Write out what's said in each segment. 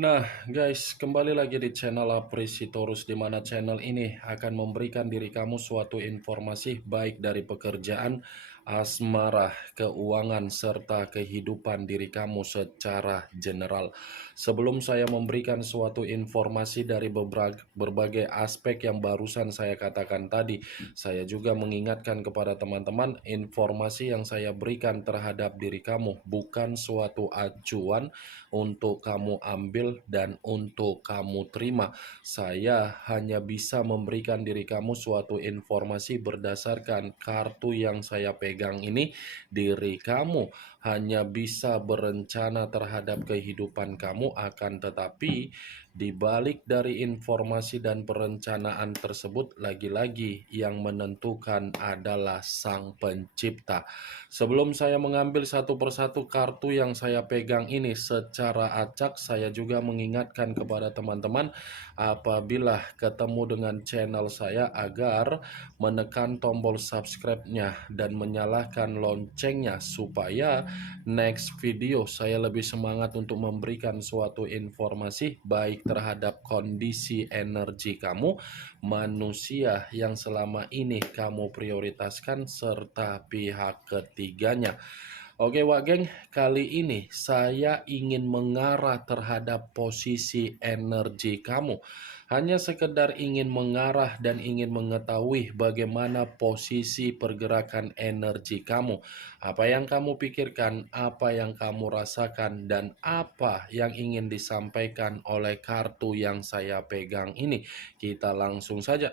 Nah, guys, kembali lagi di channel Apresitorus, di mana channel ini akan memberikan diri kamu suatu informasi baik dari pekerjaan, asmara, keuangan, serta kehidupan diri kamu secara general. Sebelum saya memberikan suatu informasi dari berbagai aspek yang barusan saya katakan tadi, saya juga mengingatkan kepada teman-teman, informasi yang saya berikan terhadap diri kamu bukan suatu acuan untuk kamu ambil dan untuk kamu terima. Saya hanya bisa memberikan diri kamu suatu informasi berdasarkan kartu yang saya pegang ini. Diri kamu hanya bisa berencana terhadap kehidupan kamu, akan tetapi di balik dari informasi dan perencanaan tersebut, lagi-lagi yang menentukan adalah Sang Pencipta. Sebelum saya mengambil satu persatu kartu yang saya pegang ini secara acak, saya juga mengingatkan kepada teman-teman apabila ketemu dengan channel saya agar menekan tombol subscribe-nya dan menyalakan loncengnya supaya next video saya lebih semangat untuk memberikan suatu informasi baik terhadap kondisi energi kamu, manusia yang selama ini kamu prioritaskan, serta pihak ketiganya. Oke Wak Geng, kali ini saya ingin mengarah terhadap posisi energi kamu. Hanya sekedar ingin mengarah dan ingin mengetahui bagaimana posisi pergerakan energi kamu. Apa yang kamu pikirkan, apa yang kamu rasakan, dan apa yang ingin disampaikan oleh kartu yang saya pegang ini. Kita langsung saja.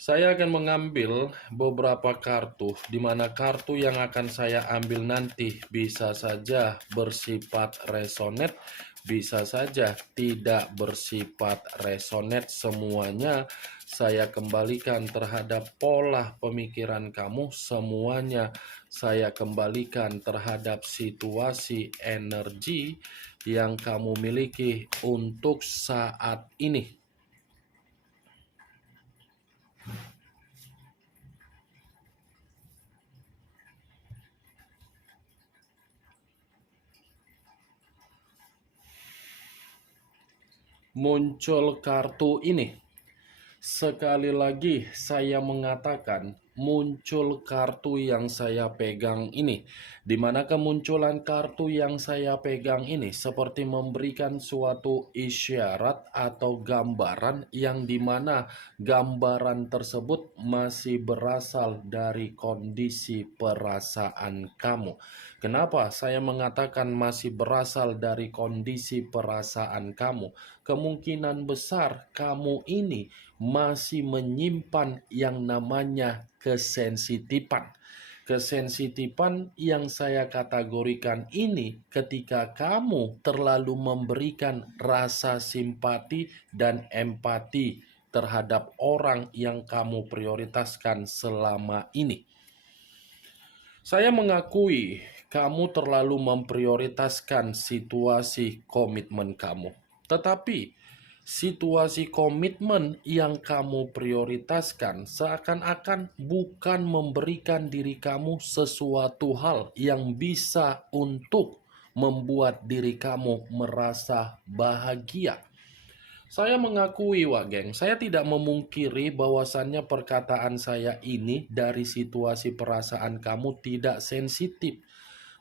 Saya akan mengambil beberapa kartu, di mana kartu yang akan saya ambil nanti bisa saja bersifat resonate, bisa saja tidak bersifat resonate. Semuanya saya kembalikan terhadap pola pemikiran kamu, semuanya saya kembalikan terhadap situasi energi yang kamu miliki untuk saat ini. Muncul kartu ini. Sekali lagi saya mengatakan muncul kartu yang saya pegang ini, di mana kemunculan kartu yang saya pegang ini seperti memberikan suatu isyarat atau gambaran yang dimana gambaran tersebut masih berasal dari kondisi perasaan kamu. Kenapa saya mengatakan masih berasal dari kondisi perasaan kamu? Kemungkinan besar kamu ini masih menyimpan yang namanya kesensitifan. Kesensitifan yang saya kategorikan ini ketika kamu terlalu memberikan rasa simpati dan empati terhadap orang yang kamu prioritaskan selama ini. Saya mengakui kamu terlalu memprioritaskan situasi komitmen kamu. Tetapi situasi komitmen yang kamu prioritaskan seakan-akan bukan memberikan diri kamu sesuatu hal yang bisa untuk membuat diri kamu merasa bahagia. Saya mengakui, Wak Geng, saya tidak memungkiri bahwasannya perkataan saya ini dari situasi perasaan kamu tidak sensitif.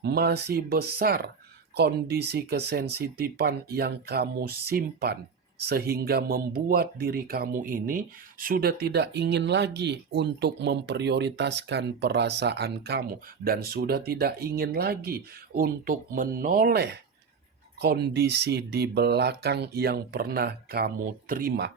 Masih besar kondisi kesensitifan yang kamu simpan, sehingga membuat diri kamu ini sudah tidak ingin lagi untuk memprioritaskan perasaan kamu, dan sudah tidak ingin lagi untuk menoleh kondisi di belakang yang pernah kamu terima.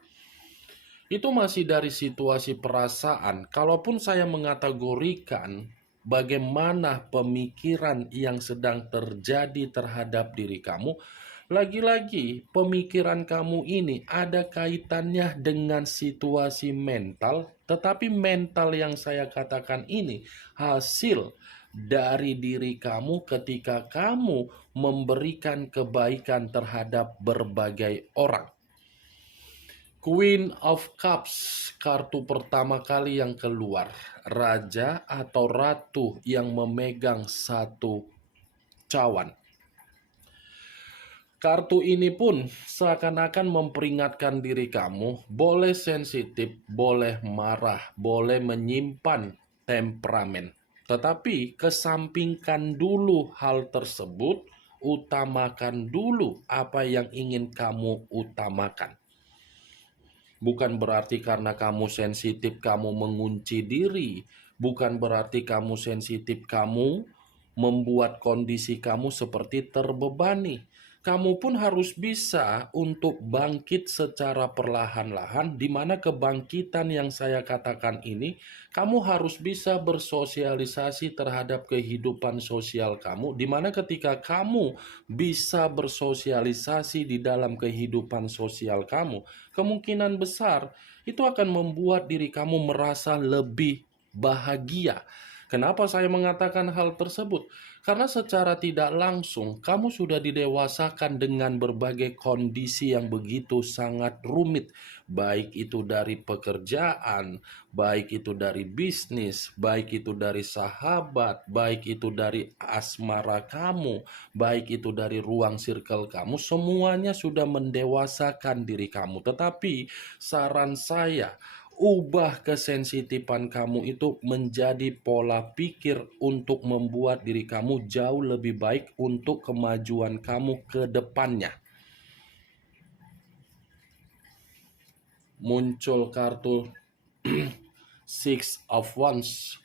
Itu masih dari situasi perasaan. Kalaupun saya mengategorikan bagaimana pemikiran yang sedang terjadi terhadap diri kamu, lagi-lagi pemikiran kamu ini ada kaitannya dengan situasi mental, tetapi mental yang saya katakan ini hasil dari diri kamu ketika kamu memberikan kebaikan terhadap berbagai orang. Queen of Cups, kartu pertama kali yang keluar. Raja atau ratu yang memegang satu cawan. Kartu ini pun seakan-akan memperingatkan diri kamu, boleh sensitif, boleh marah, boleh menyimpan temperamen. Tetapi kesampingkan dulu hal tersebut, utamakan dulu apa yang ingin kamu utamakan. Bukan berarti karena kamu sensitif kamu mengunci diri, bukan berarti kamu sensitif kamu membuat kondisi kamu seperti terbebani. Kamu pun harus bisa untuk bangkit secara perlahan-lahan, di mana kebangkitan yang saya katakan ini, kamu harus bisa bersosialisasi terhadap kehidupan sosial kamu, di mana ketika kamu bisa bersosialisasi di dalam kehidupan sosial kamu, kemungkinan besar itu akan membuat diri kamu merasa lebih bahagia. Kenapa saya mengatakan hal tersebut? Karena secara tidak langsung kamu sudah didewasakan dengan berbagai kondisi yang begitu sangat rumit, baik itu dari pekerjaan, baik itu dari bisnis, baik itu dari sahabat, baik itu dari asmara kamu, baik itu dari ruang circle kamu, semuanya sudah mendewasakan diri kamu. Tetapi saran saya, ubah kesensitifan kamu itu menjadi pola pikir untuk membuat diri kamu jauh lebih baik untuk kemajuan kamu ke depannya. Muncul kartu Six of Wands,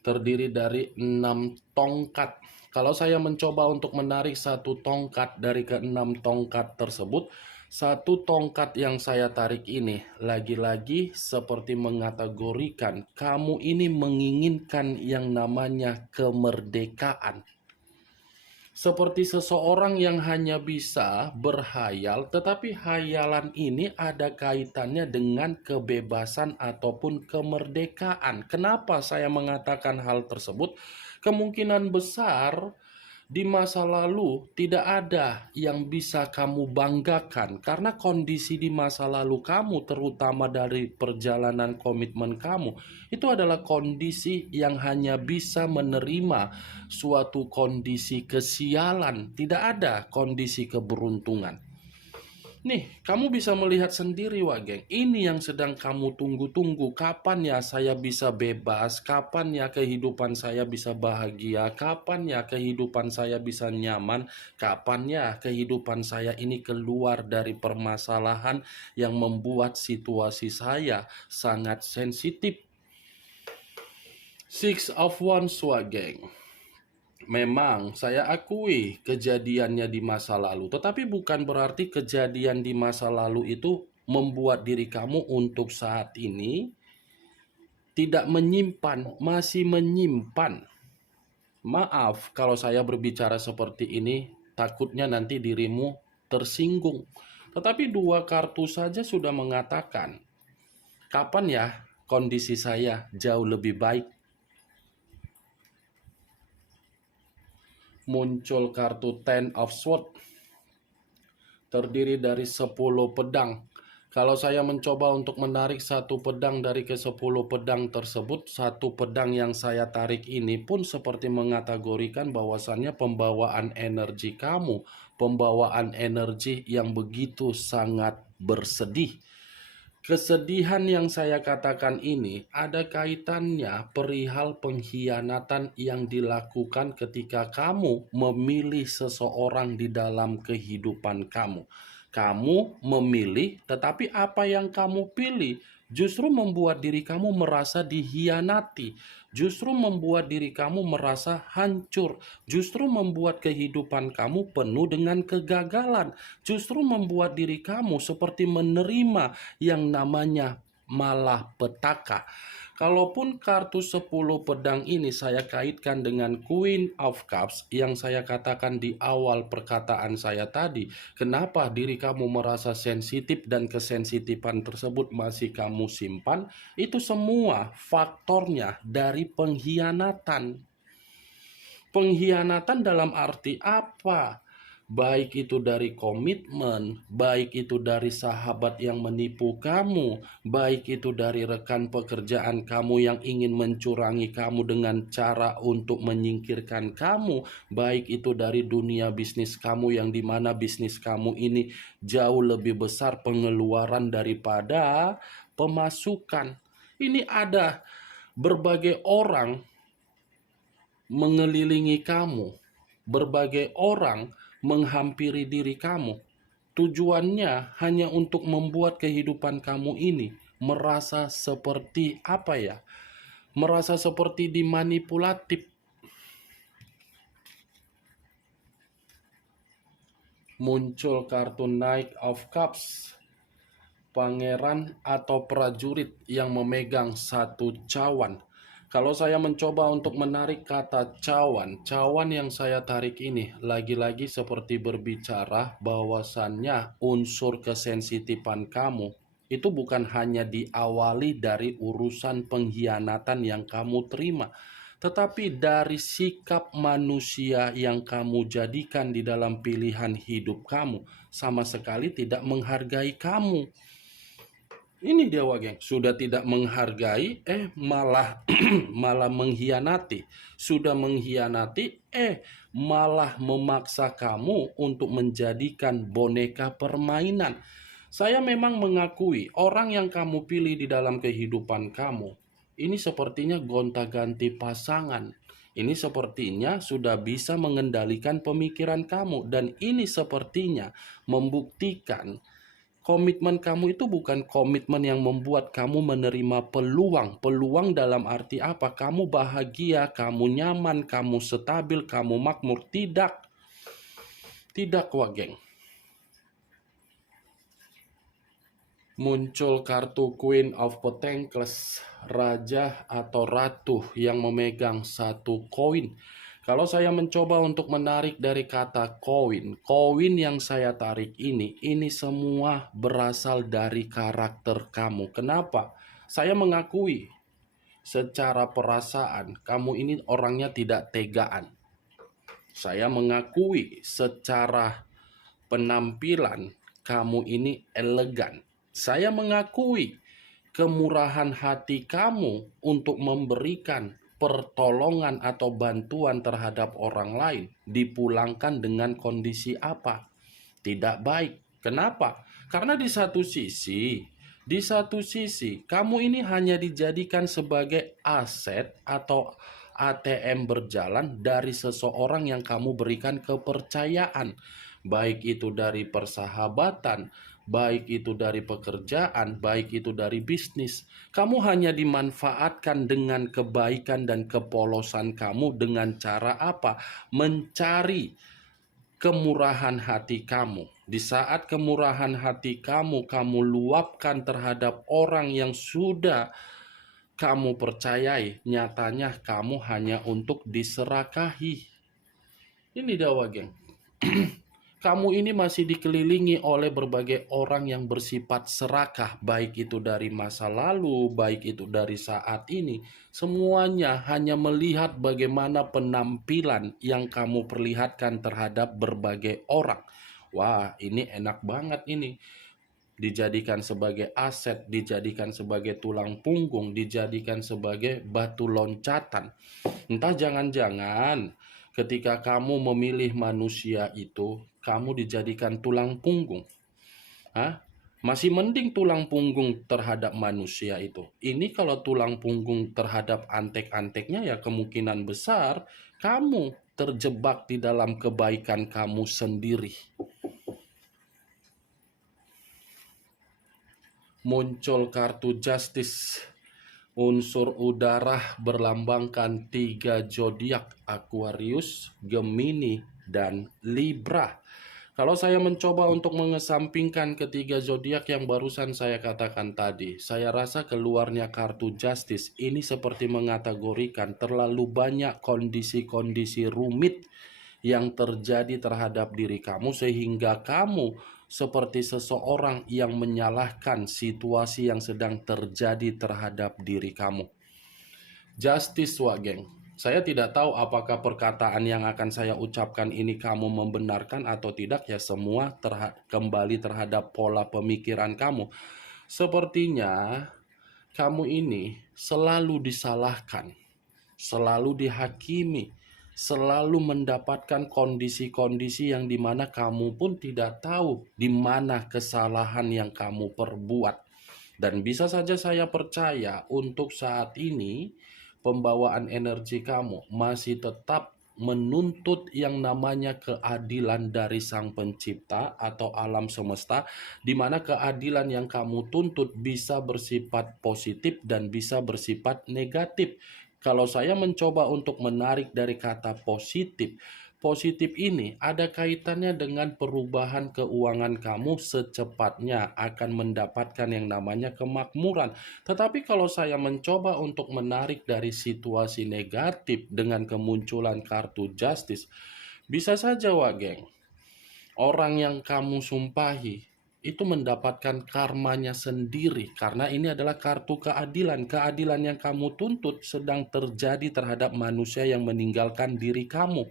terdiri dari 6 tongkat. Kalau saya mencoba untuk menarik satu tongkat dari ke-6 tongkat tersebut, satu tongkat yang saya tarik ini lagi-lagi seperti mengategorikan kamu ini menginginkan yang namanya kemerdekaan. Seperti seseorang yang hanya bisa berhayal, tetapi hayalan ini ada kaitannya dengan kebebasan ataupun kemerdekaan. Kenapa saya mengatakan hal tersebut? Kemungkinan besar di masa lalu tidak ada yang bisa kamu banggakan karena kondisi di masa lalu kamu, terutama dari perjalanan komitmen kamu, itu adalah kondisi yang hanya bisa menerima suatu kondisi kesialan, tidak ada kondisi keberuntungan. Nih, kamu bisa melihat sendiri, Wageng. Ini yang sedang kamu tunggu-tunggu. Kapan ya saya bisa bebas? Kapan ya kehidupan saya bisa bahagia? Kapan ya kehidupan saya bisa nyaman? Kapan ya kehidupan saya ini keluar dari permasalahan yang membuat situasi saya sangat sensitif? Six of Wands, Wageng. Memang saya akui kejadiannya di masa lalu, tetapi bukan berarti kejadian di masa lalu itu membuat diri kamu untuk saat ini tidak menyimpan, masih menyimpan. Maaf kalau saya berbicara seperti ini, takutnya nanti dirimu tersinggung. Tetapi 2 kartu saja sudah mengatakan, kapan ya kondisi saya jauh lebih baik? Muncul kartu Ten of Swords, terdiri dari 10 pedang. Kalau saya mencoba untuk menarik satu pedang dari ke-10 pedang tersebut, satu pedang yang saya tarik ini pun seperti mengategorikan bahwasannya pembawaan energi kamu, pembawaan energi yang begitu sangat bersedih. Kesedihan yang saya katakan ini ada kaitannya perihal pengkhianatan yang dilakukan ketika kamu memilih seseorang di dalam kehidupan kamu. Kamu memilih, tetapi apa yang kamu pilih justru membuat diri kamu merasa dikhianati, justru membuat diri kamu merasa hancur, justru membuat kehidupan kamu penuh dengan kegagalan, justru membuat diri kamu seperti menerima yang namanya malapetaka. Kalaupun kartu 10 pedang ini saya kaitkan dengan Queen of Cups yang saya katakan di awal perkataan saya tadi, kenapa diri kamu merasa sensitif dan kesensitifan tersebut masih kamu simpan, itu semua faktornya dari pengkhianatan. Pengkhianatan dalam arti apa? baik itu dari komitmen, baik itu dari sahabat yang menipu kamu, baik itu dari rekan pekerjaan kamu yang ingin mencurangi kamu dengan cara untuk menyingkirkan kamu, baik itu dari dunia bisnis kamu yang dimana bisnis kamu ini jauh lebih besar pengeluaran daripada pemasukan. Ini ada berbagai orang mengelilingi kamu, berbagai orang menghampiri diri kamu. Tujuannya hanya untuk membuat kehidupan kamu ini merasa seperti apa ya? Merasa seperti dimanipulatif. Muncul kartu Knight of Cups, pangeran atau prajurit yang memegang satu cawan. Kalau saya mencoba untuk menarik kata cawan yang saya tarik ini lagi-lagi seperti berbicara bahwasannya unsur kesensitifan kamu itu bukan hanya diawali dari urusan pengkhianatan yang kamu terima, tetapi dari sikap manusia yang kamu jadikan di dalam pilihan hidup kamu sama sekali tidak menghargai kamu. Ini dia geng, sudah tidak menghargai, malah malah mengkhianati. Sudah mengkhianati, malah memaksa kamu untuk menjadikan boneka permainan. Saya memang mengakui orang yang kamu pilih di dalam kehidupan kamu, ini sepertinya gonta-ganti pasangan. Ini sepertinya sudah bisa mengendalikan pemikiran kamu, dan ini sepertinya membuktikan komitmen kamu itu bukan komitmen yang membuat kamu menerima peluang. Peluang dalam arti apa? Kamu bahagia, kamu nyaman, kamu stabil, kamu makmur. Tidak. Tidak, geng. Muncul kartu Queen of Pentacles, raja atau ratu yang memegang satu koin. Kalau saya mencoba untuk menarik dari kata koin yang saya tarik ini semua berasal dari karakter kamu. Kenapa? Saya mengakui secara perasaan kamu ini orangnya tidak tegaan. Saya mengakui secara penampilan kamu ini elegan. Saya mengakui kemurahan hati kamu untuk memberikan pertolongan atau bantuan terhadap orang lain dipulangkan dengan kondisi apa? Tidak baik. Kenapa? Karena di satu sisi kamu ini hanya dijadikan sebagai aset atau ATM berjalan dari seseorang yang kamu berikan kepercayaan, baik itu dari persahabatan, baik itu dari pekerjaan, baik itu dari bisnis. Kamu hanya dimanfaatkan dengan kebaikan dan kepolosan kamu dengan cara apa? Mencari kemurahan hati kamu. Di saat kemurahan hati kamu luapkan terhadap orang yang sudah kamu percayai, nyatanya kamu hanya untuk diserakahi. Ini dawa, geng. Kamu ini masih dikelilingi oleh berbagai orang yang bersifat serakah, baik itu dari masa lalu, baik itu dari saat ini. Semuanya hanya melihat bagaimana penampilan yang kamu perlihatkan terhadap berbagai orang. Wah, ini enak banget ini. Dijadikan sebagai aset, dijadikan sebagai tulang punggung, dijadikan sebagai batu loncatan. Entah jangan-jangan ketika kamu memilih manusia itu, kamu dijadikan tulang punggung. Masih mending tulang punggung terhadap manusia itu. Ini kalau tulang punggung terhadap antek-anteknya, ya kemungkinan besar kamu terjebak di dalam kebaikan kamu sendiri. Muncul kartu Justice, unsur udara berlambangkan 3 zodiak, Aquarius, Gemini, dan Libra. Kalau saya mencoba untuk mengesampingkan ketiga zodiak yang barusan saya katakan tadi, saya rasa keluarnya kartu Justice ini seperti mengategorikan terlalu banyak kondisi-kondisi rumit yang terjadi terhadap diri kamu sehingga kamu seperti seseorang yang menyalahkan situasi yang sedang terjadi terhadap diri kamu. Justice, geng. Saya tidak tahu apakah perkataan yang akan saya ucapkan ini kamu membenarkan atau tidak, ya semua kembali terhadap pola pemikiran kamu. Sepertinya kamu ini selalu disalahkan, selalu dihakimi, selalu mendapatkan kondisi-kondisi yang dimana kamu pun tidak tahu di mana kesalahan yang kamu perbuat. Dan bisa saja saya percaya untuk saat ini pembawaan energi kamu masih tetap menuntut yang namanya keadilan dari Sang Pencipta atau alam semesta, di mana keadilan yang kamu tuntut bisa bersifat positif dan bisa bersifat negatif. Kalau saya mencoba untuk menarik dari kata positif, positif ini ada kaitannya dengan perubahan keuangan kamu secepatnya akan mendapatkan yang namanya kemakmuran. Tetapi kalau saya mencoba untuk menarik dari situasi negatif dengan kemunculan kartu justice, bisa saja Wak Geng, orang yang kamu sumpahi itu mendapatkan karmanya sendiri karena ini adalah kartu keadilan. Keadilan yang kamu tuntut sedang terjadi terhadap manusia yang meninggalkan diri kamu.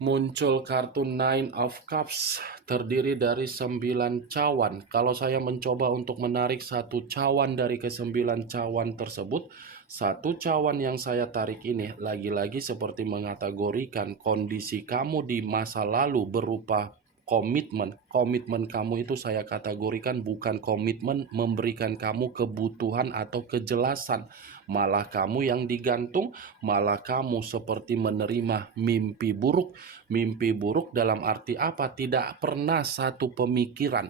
Muncul kartu Nine of Cups terdiri dari 9 cawan. Kalau saya mencoba untuk menarik satu cawan dari ke-9 cawan tersebut, satu cawan yang saya tarik ini lagi-lagi seperti mengategorikan kondisi kamu di masa lalu berupa komitmen. Komitmen kamu itu saya kategorikan bukan komitmen memberikan kamu kebutuhan atau kejelasan. Malah kamu yang digantung, malah kamu seperti menerima mimpi buruk. Mimpi buruk dalam arti apa? Tidak pernah satu pemikiran,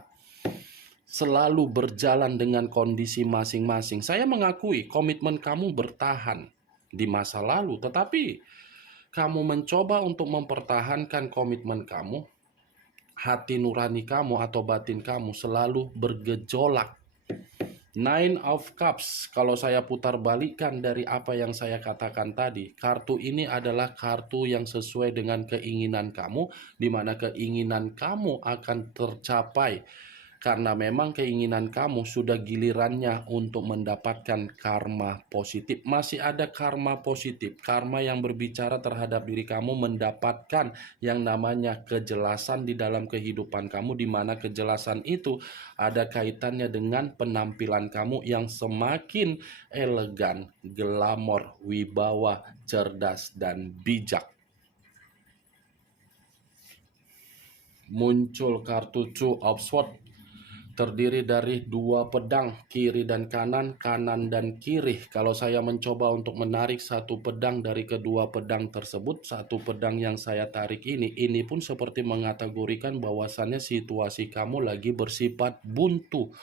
selalu berjalan dengan kondisi masing-masing. Saya mengakui komitmen kamu bertahan di masa lalu, tetapi kamu mencoba untuk mempertahankan komitmen kamu, hati nurani kamu atau batin kamu selalu bergejolak. Nine of Cups, kalau saya putar balikan dari apa yang saya katakan tadi, kartu ini adalah kartu yang sesuai dengan keinginan kamu, di mana keinginan kamu akan tercapai. Karena memang keinginan kamu sudah gilirannya untuk mendapatkan karma positif. Masih ada karma positif, karma yang berbicara terhadap diri kamu mendapatkan yang namanya kejelasan di dalam kehidupan kamu, di mana kejelasan itu ada kaitannya dengan penampilan kamu yang semakin elegan, glamor, wibawa, cerdas, dan bijak. Muncul kartu Two of Swords terdiri dari 2 pedang, kiri dan kanan, kanan dan kiri. Kalau saya mencoba untuk menarik satu pedang dari kedua pedang tersebut, satu pedang yang saya tarik ini pun seperti mengategorikan bahwasannya situasi kamu lagi bersifat buntu.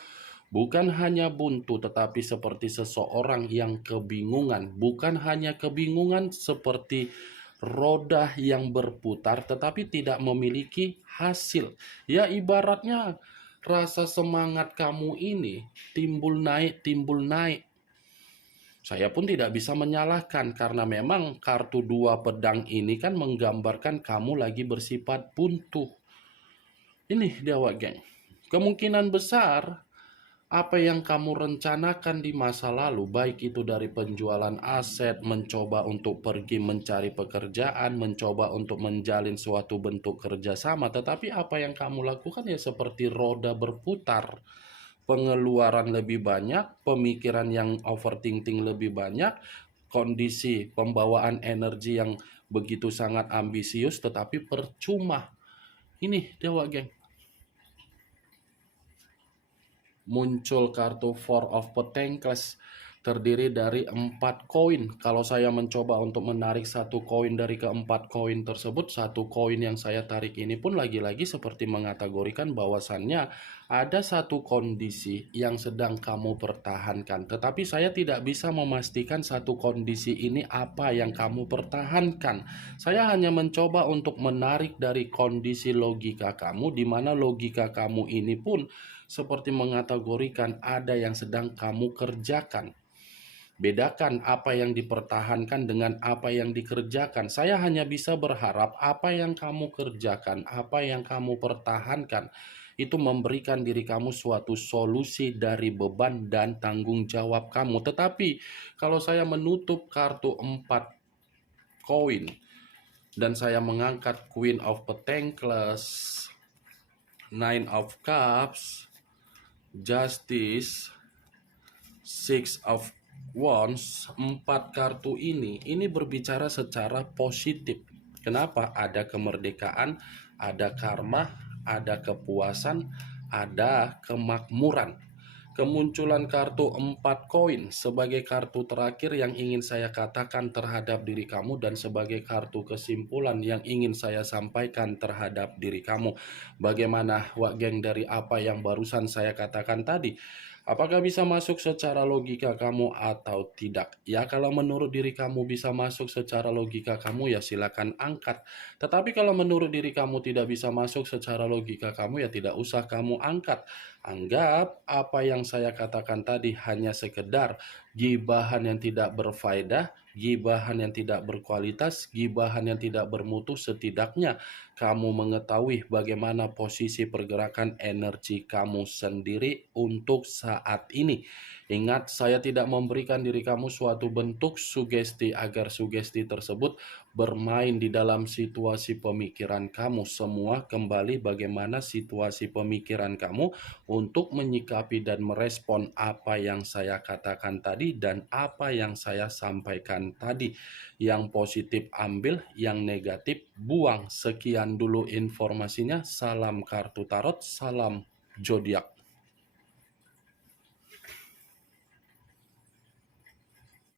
Bukan hanya buntu, tetapi seperti seseorang yang kebingungan. Bukan hanya kebingungan seperti roda yang berputar, tetapi tidak memiliki hasil. Ya ibaratnya rasa semangat kamu ini timbul naik, timbul naik. Saya pun tidak bisa menyalahkan karena memang kartu 2 pedang ini kan menggambarkan kamu lagi bersifat buntu. Ini dia Wak Geng. Kemungkinan besar apa yang kamu rencanakan di masa lalu, baik itu dari penjualan aset, mencoba untuk pergi mencari pekerjaan, mencoba untuk menjalin suatu bentuk kerjasama, tetapi apa yang kamu lakukan ya seperti roda berputar. Pengeluaran lebih banyak, pemikiran yang overthinking lebih banyak, kondisi pembawaan energi yang begitu sangat ambisius, tetapi percuma. Ini dewa geng. Muncul kartu Four of Pentacles terdiri dari 4 koin. Kalau saya mencoba untuk menarik satu koin dari keempat koin tersebut, satu koin yang saya tarik ini pun lagi-lagi seperti mengategorikan bahwasannya ada satu kondisi yang sedang kamu pertahankan. Tetapi saya tidak bisa memastikan satu kondisi ini apa yang kamu pertahankan. Saya hanya mencoba untuk menarik dari kondisi logika kamu, di mana logika kamu ini pun seperti mengategorikan ada yang sedang kamu kerjakan. Bedakan apa yang dipertahankan dengan apa yang dikerjakan. Saya hanya bisa berharap apa yang kamu kerjakan, apa yang kamu pertahankan, itu memberikan diri kamu suatu solusi dari beban dan tanggung jawab kamu. Tetapi kalau saya menutup kartu 4 koin dan saya mengangkat Queen of Pentacles, Nine of Cups, Justice, Six of Wands, 4 kartu ini berbicara secara positif. Kenapa? Ada kemerdekaan, ada karma, ada kepuasan, ada kemakmuran. Kemunculan kartu 4 koin sebagai kartu terakhir yang ingin saya katakan terhadap diri kamu dan sebagai kartu kesimpulan yang ingin saya sampaikan terhadap diri kamu. Bagaimana Wak Geng dari apa yang barusan saya katakan tadi? Apakah bisa masuk secara logika kamu atau tidak? Ya, kalau menurut diri kamu bisa masuk secara logika kamu, ya silakan angkat. Tetapi kalau menurut diri kamu tidak bisa masuk secara logika kamu, ya tidak usah kamu angkat. Anggap apa yang saya katakan tadi hanya sekedar gibahan yang tidak berfaedah, gibahan yang tidak berkualitas, gibahan yang tidak bermutu. Setidaknya kamu mengetahui bagaimana posisi pergerakan energi kamu sendiri untuk saat ini. Ingat, saya tidak memberikan diri kamu suatu bentuk sugesti agar sugesti tersebut bermain di dalam situasi pemikiran kamu. Semua kembali bagaimana situasi pemikiran kamu untuk menyikapi dan merespon apa yang saya katakan tadi dan apa yang saya sampaikan tadi. Yang positif ambil, yang negatif buang. Sekian dulu informasinya. Salam kartu tarot, salam zodiak.